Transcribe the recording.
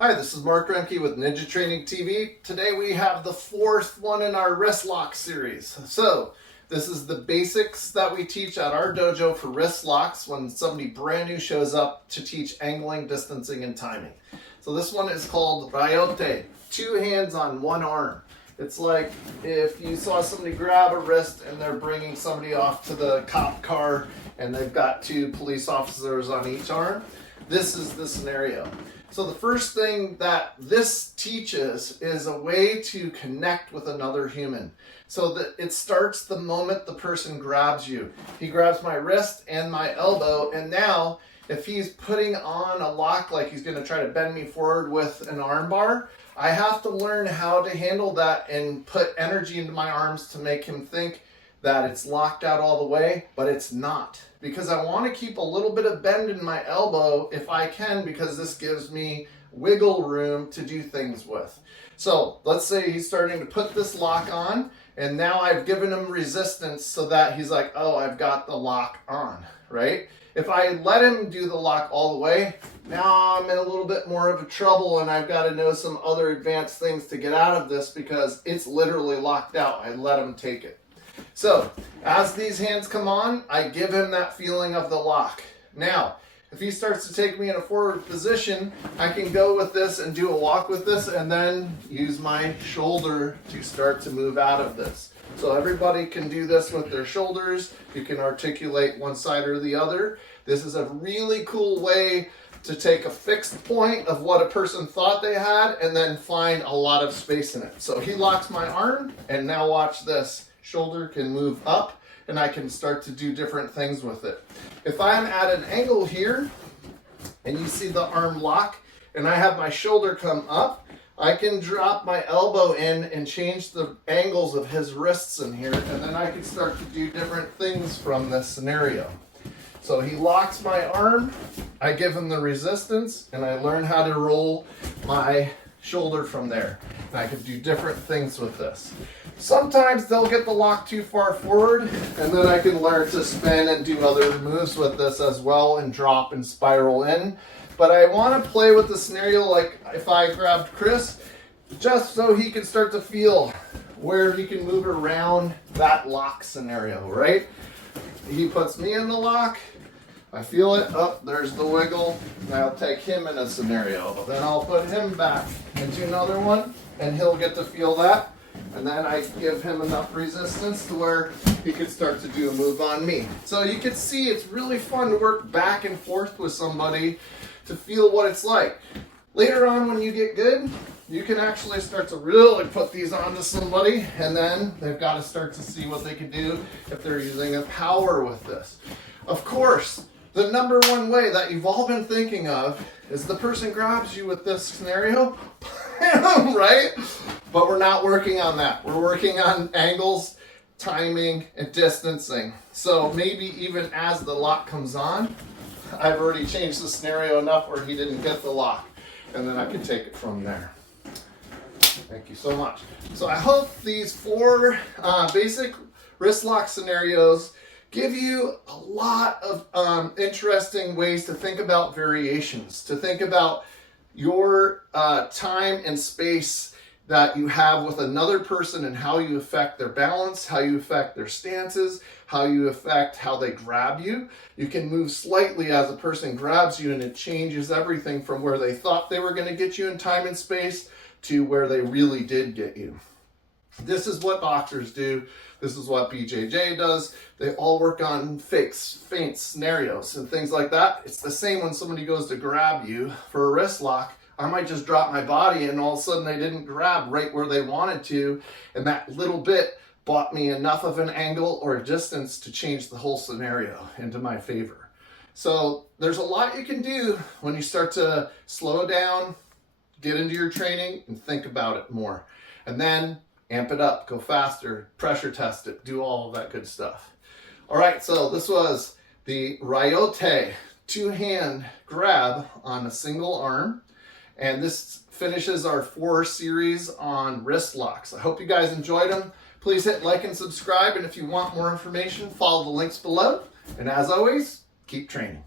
Hi, this is Mark Roemke with Ninja Training TV. Today we have the fourth one in our wrist lock series. So this is the basics that we teach at our dojo for wrist locks when somebody brand new shows up to teach angling, distancing, and timing. So this one is called Ryote, 2 hands on 1 arm. It's like if you saw somebody grab a wrist and they're bringing somebody off to the cop car and they've got 2 police officers on each arm. This is the scenario. So the first thing that this teaches is a way to connect with another human. So that it starts the moment the person grabs you. He grabs my wrist and my elbow, and now if he's putting on a lock like he's going to try to bend me forward with an arm bar, I have to learn how to handle that and put energy into my arms to make him think that it's locked out all the way, but it's not. Because I want to keep a little bit of bend in my elbow if I can, because this gives me wiggle room to do things with. So let's say he's starting to put this lock on, and now I've given him resistance so that he's like, oh, I've got the lock on, right? If I let him do the lock all the way, now I'm in a little bit more of a trouble and I've got to know some other advanced things to get out of this because it's literally locked out. I let him take it. So, as these hands come on, I give him that feeling of the lock. Now, if he starts to take me in a forward position, I can go with this and do a walk with this and then use my shoulder to start to move out of this. So everybody can do this with their shoulders. You can articulate one side or the other. This is a really cool way to take a fixed point of what a person thought they had and then find a lot of space in it. So he locks my arm, and now watch this. Shoulder can move up and I can start to do different things with it. If I'm at an angle here and you see the arm lock and I have my shoulder come up, I can drop my elbow in and change the angles of his wrists in here, and then I can start to do different things from this scenario. So he locks my arm, I give him the resistance, and I learn how to roll my shoulder from there. And I can do different things with this. Sometimes they'll get the lock too far forward, and then I can learn to spin and do other moves with this as well and drop and spiral in. But I want to play with the scenario like if I grabbed Chris, just so he can start to feel where he can move around that lock scenario, right? He puts me in the lock, I feel it, oh, there's the wiggle, and I'll take him in a scenario. Then I'll put him back into another one, and he'll get to feel that. And then I give him enough resistance to where he could start to do a move on me. So you can see it's really fun to work back and forth with somebody to feel what it's like. Later on when you get good, you can actually start to really put these onto somebody, and then they've got to start to see what they can do if they're using a power with this. Of course, the number one way that you've all been thinking of is the person grabs you with this scenario, right? But we're not working on that. We're working on angles, timing, and distancing. So maybe even as the lock comes on, I've already changed the scenario enough where he didn't get the lock, and then I can take it from there. Thank you so much. So I hope these 4 basic wrist lock scenarios give you a lot of interesting ways to think about variations, to think about your time and space that you have with another person and how you affect their balance, how you affect their stances, how you affect how they grab you. You can move slightly as a person grabs you, and it changes everything from where they thought they were going to get you in time and space to where they really did get you. This is what boxers do. This is what BJJ does. They all work on fakes, feints, scenarios, and things like that. It's the same when somebody goes to grab you for a wrist lock. I might just drop my body and all of a sudden they didn't grab right where they wanted to, and that little bit bought me enough of an angle or a distance to change the whole scenario into my favor. So there's a lot you can do when you start to slow down, get into your training, and think about it more. And then amp it up, go faster, pressure test it, do all of that good stuff. All right, so this was the Ryote 2-hand grab on a single arm. And this finishes our 4 series on wrist locks. I hope you guys enjoyed them. Please hit like and subscribe. And if you want more information, follow the links below. And as always, keep training.